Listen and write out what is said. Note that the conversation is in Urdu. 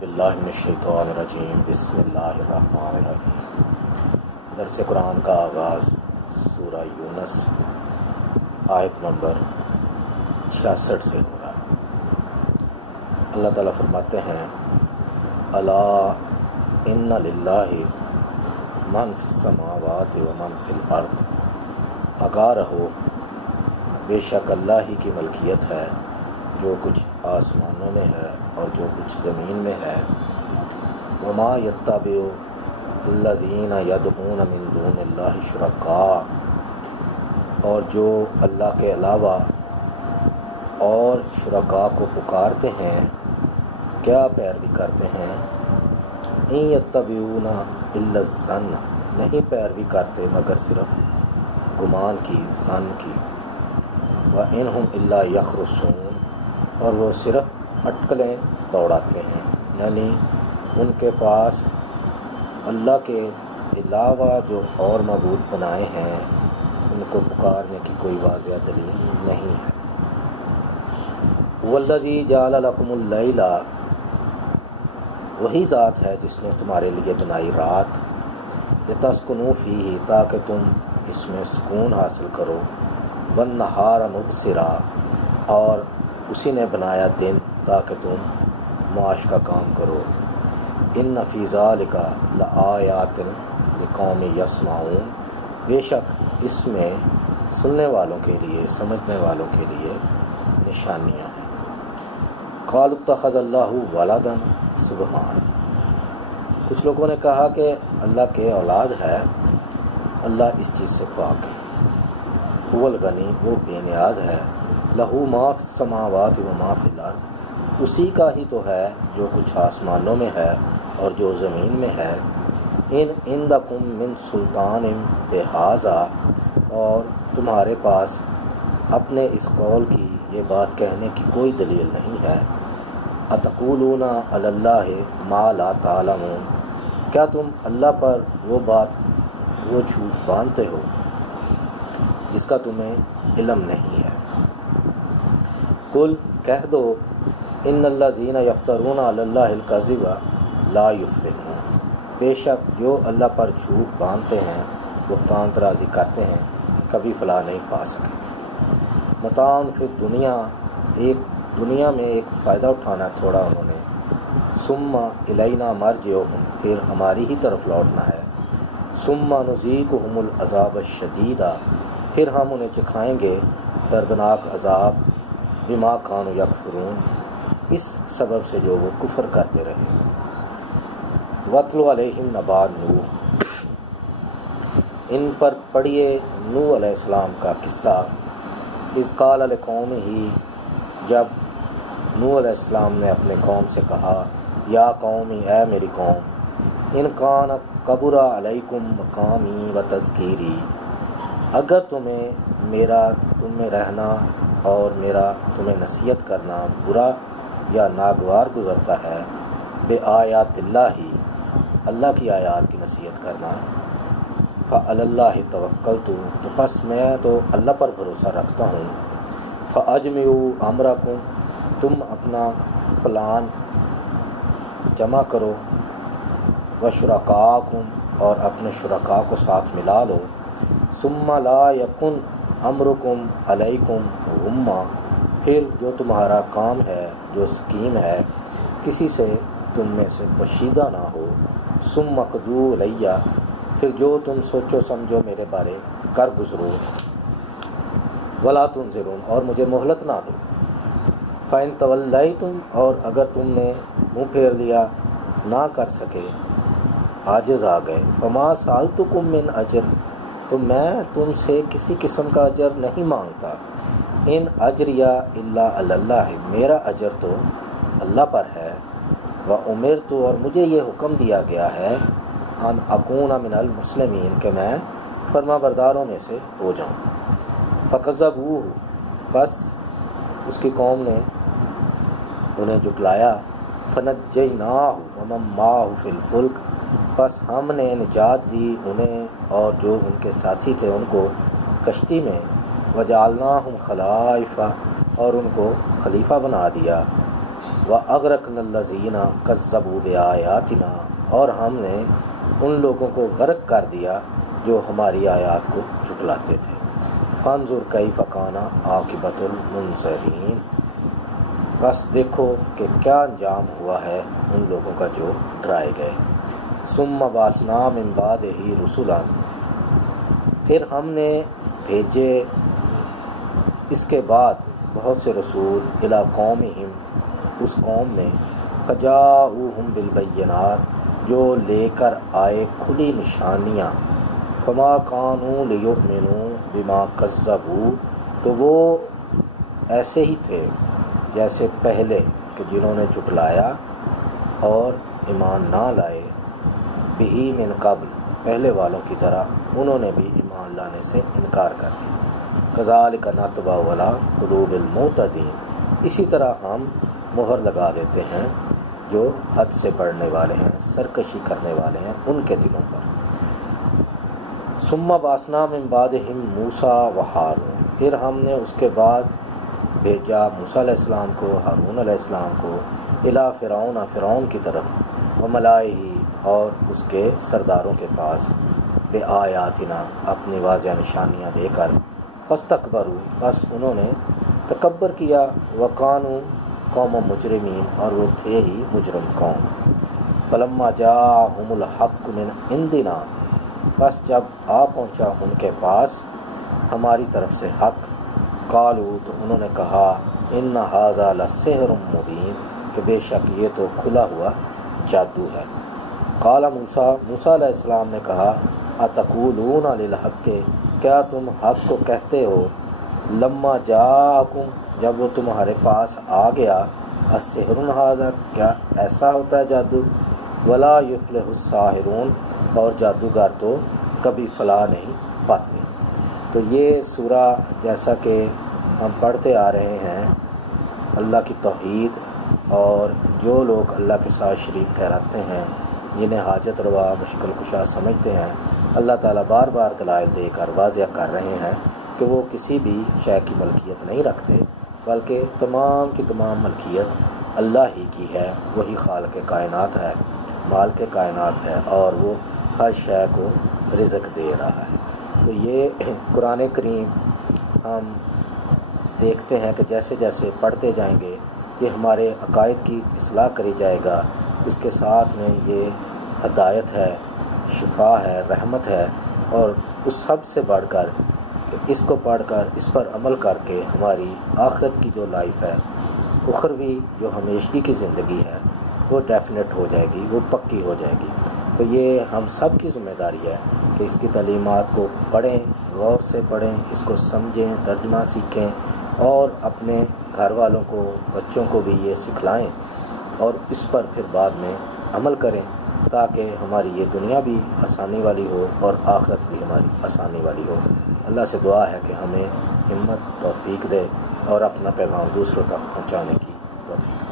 باللہ من الشیطان الرجیم بسم اللہ الرحمن الرحیم۔ درس قرآن کا آغاز سورہ یونس آیت نمبر 66 سے ہو رہا ہے۔ اللہ تعالیٰ فرماتے ہیں الا ان للہ من فی السماوات و من فی الارض، آگاہ رہو بے شک اللہ ہی کی ملکیت ہے جو کچھ آسمانوں میں ہے اور جو کچھ زمین میں ہے۔ وما یتبع الذین یدعون من دون اللہ شرکاء، اور جو اللہ کے علاوہ اور شرکاء کو پکارتے ہیں کیا پیروی کرتے ہیں؟ ان یتبعون الا الظن، نہیں پیروی کرتے مگر صرف گمان کی، ظن کی۔ وَإِنْهُمْ إِلَّا يَخْرُصُونَ، اور وہ صرف اٹکلیں دوڑاتے ہیں، یعنی ان کے پاس اللہ کے علاوہ جو اور معبود بنائے ہیں ان کو پکارنے کی کوئی واضح دلیل نہیں ہے۔ وَالَّذِي جَعَلَ لَكُمُ اللَّيْلَ، وہی ذات ہے جس نے تمہارے لیے بنائی رات، لِتَسْكُنُوا فِيهِ، تاکہ تم اس میں سکون حاصل کرو، وَالنَّهَارَ مُبْصِرًا، اور اسی نے بنایا دن تاکہ تم معاش کا کام کرو۔ ان فی ذالک لآیات لقوم یسمعون، بے شک اس میں سننے والوں کے لیے، سمجھنے والوں کے لیے نشانیاں ہیں۔ قالوا اتخذ اللہ ولدا، سبحان، کچھ لوگوں نے کہا کہ اللہ کے اولاد ہے، اللہ اس چیز سے پاک ہے۔ هو الغنی، وہ بے نیاز ہے، لہو ما فی السماوات و ما فی الارض، اسی کا ہی تو ہے جو کچھ آسمانوں میں ہے اور جو زمین میں ہے۔ ان عندکم من سلطان بہذا، اور تمہارے پاس اپنے اس قول کی، یہ بات کہنے کی کوئی دلیل نہیں ہے۔ اتقولون علی اللہ ما لا تعلمون، کیا تم اللہ پر وہ جھوٹ باندھتے ہو جس کا تمہیں علم نہیں ہے۔ قل، کہہ دو، ان الذین یفترون علی اللہ الکذب لا یفلحون، بے شک جو اللہ پر جھوٹ باندھتے ہیں، بہتان طرازی کرتے ہیں، کبھی فلاح نہیں پا سکیں۔ متاع فی الدنیا، ایک دنیا میں ایک فائدہ اٹھانا تھوڑا انہوں نے، ثم الینا مرجعہم، پھر ہماری ہی طرف لوٹنا ہے، ثم نذیقہم العذاب الشدید، پھر ہم انہیں چکھائیں گے دردناک عذاب، بما کانوا یکفرون، اس سبب سے جو وہ کفر کرتے رہے۔ وَاتْلُ عَلَيْهِمْ نَبَأَ نوح، ان پر پڑھیے نوح علیہ السلام کا قصہ۔ اذ قال لقومہ، جب نوح علیہ السلام نے اپنے قوم سے کہا، یا قوم، اے میری قوم، ان کان کبر علیکم مقامی و تذکیری، اگر تم میں رہنا اور میرا تمہیں نصیحت کرنا برا یا ناگوار گزرتا ہے، بے آیات اللہ کی آیات کی نصیحت کرنا، فعلی اللہ توکلت، تو پس میں تو اللہ پر بھروسہ رکھتا ہوں، فاجمعوا امرکم، تم اپنا پلان جمع کرو، وشرکاءکم، اور اپنے شرکاء کو ساتھ ملا لو، ثم لا یکن امرکم علیکم غمہ، پھر جو تمہارا کام ہے، جو سکیم ہے، کسی سے تم میں سے پوشیدہ نہ ہو، ثم اقضوا الیہ، پھر جو تم سوچو سمجھو میرے بارے کر گزرو، ولا تنظرون، اور مجھے مہلت نہ دو، فإن تولیتم، اور اگر تم نے منہ پھیر لیا، نہ کر سکے، عاجز آ گئے، فما سألتکم من اجر، تو میں تم سے کسی قسم کا اجر نہیں مانگتا، ان اجریہ الا علی اللہ، میرا اجر تو اللہ پر ہے، وامرت، اور مجھے یہ حکم دیا گیا ہے، ان اکون من المسلمین، کہ میں فرما برداروں میں سے ہو جاؤں۔ فکذبوہ، بس اس کی قوم نے انہیں جھٹلایا، فنجیناہ ومن معہ فی الفلک، بس ہم نے نجات دی انہیں اور جو ان کے ساتھی تھے ان کو کشتی میں، وجعلناہم خلائف، اور ان کو خلیفہ بنا دیا، وَأَغْرَقْنَا الَّذِينَ كَذَّبُوا بِآيَاتِنَا، اور ہم نے ان لوگوں کو غرق کر دیا جو ہماری آیات کو جھٹلاتے تھے۔ فانظر کیف کان عاقبۃ المنذرین، بس دیکھو کہ کیا انجام ہوا ہے ان لوگوں کا جو ڈرائے گئے۔ ثم بعثنا من بعدہ رسلا، پھر ہم نے بھیجے اس کے بعد بہت سے رسول الی قومہم، اس قوم میں، فجاؤہم بالبینات، جو لے کر آئے کھلی نشانیاں، فما کانوا لیؤمنوا بما کذبوا، تو وہ ایسے ہی تھے جیسے پہلے کہ جنہوں نے جھٹلایا اور ایمان نہ لائے، بہی من قبل، پہلے والوں کی طرح انہوں نے بھی ایمان لانے سے انکار کر دیا۔ کذالک نطبع علی قلوب المعتدین، اسی طرح ہم مہر لگا دیتے ہیں جو حد سے بڑھنے والے ہیں، سرکشی کرنے والے ہیں، ان کے دلوں پر۔ ثم بعثنا من بعدہم موسیٰ و ہارون، پھر ہم نے اس کے بعد بھیجا موسیٰ علیہ السلام کو، ہارون علیہ السلام کو، الی فرعون، فرعون کی طرف، وملائہ، اور اس کے سرداروں کے پاس، بآیاتنا، اپنی واضح نشانیاں دے کر، فاستکبروا، بس انہوں نے تکبر کیا، وکانوا قوم مجرمین، اور وہ تھے ہی مجرم قوم۔ فلما جاءہم الحق من عندنا، بس جب آ پہنچا ان کے پاس ہماری طرف سے حق، قالوا، تو انہوں نے کہا، ان ھذا لسحر مبین، کہ بے شک یہ تو کھلا ہوا جادو ہے۔ قال موسیٰ، موسیٰ علیہ السلام نے کہا، اتقولون للحق، کیا تم حق کو کہتے ہو، لما جاءکم، جب وہ تمہارے پاس آ گیا، السحر ھذا، کیا ایسا ہوتا ہے جادو، ولا یفلح الساحرون، اور جادوگر تو کبھی فلاح نہیں پاتے۔ تو یہ سورہ جیسا کہ ہم پڑھتے آ رہے ہیں، اللہ کی توحید، اور جو لوگ اللہ کے ساتھ شریک ٹھہراتے ہیں، جنہیں حاجت روا مشکل کشا سمجھتے ہیں، اللہ تعالیٰ بار بار دلائل دے کر واضح کر رہے ہیں کہ وہ کسی بھی شے کی ملکیت نہیں رکھتے، بلکہ تمام کی تمام ملکیت اللہ ہی کی ہے، وہی خالق کائنات ہے، مالک کائنات ہے، اور وہ ہر شے کو رزق دے رہا ہے۔ تو یہ قرآن کریم ہم دیکھتے ہیں کہ جیسے جیسے پڑھتے جائیں گے یہ ہمارے عقائد کی اصلاح کری جائے گا، اس کے ساتھ میں یہ ہدایت ہے، شفا ہے، رحمت ہے، اور اس سب سے بڑھ کر اس کو پڑھ کر اس پر عمل کر کے ہماری آخرت کی جو لائف ہے، اخروی جو ہمیشگی کی زندگی ہے، وہ ڈیفینیٹ ہو جائے گی، وہ پکی ہو جائے گی۔ تو یہ ہم سب کی ذمہ داری ہے کہ اس کی تعلیمات کو پڑھیں، غور سے پڑھیں، اس کو سمجھیں، ترجمہ سیکھیں، اور اپنے گھر والوں کو، بچوں کو بھی یہ سکھلائیں، اور اس پر پھر بعد میں عمل کریں، تاکہ ہماری یہ دنیا بھی آسانی والی ہو اور آخرت بھی ہماری آسانی والی ہو۔ اللہ سے دعا ہے کہ ہمیں ہمت، توفیق دے، اور اپنا پیغام دوسروں تک پہنچانے کی توفیق دے۔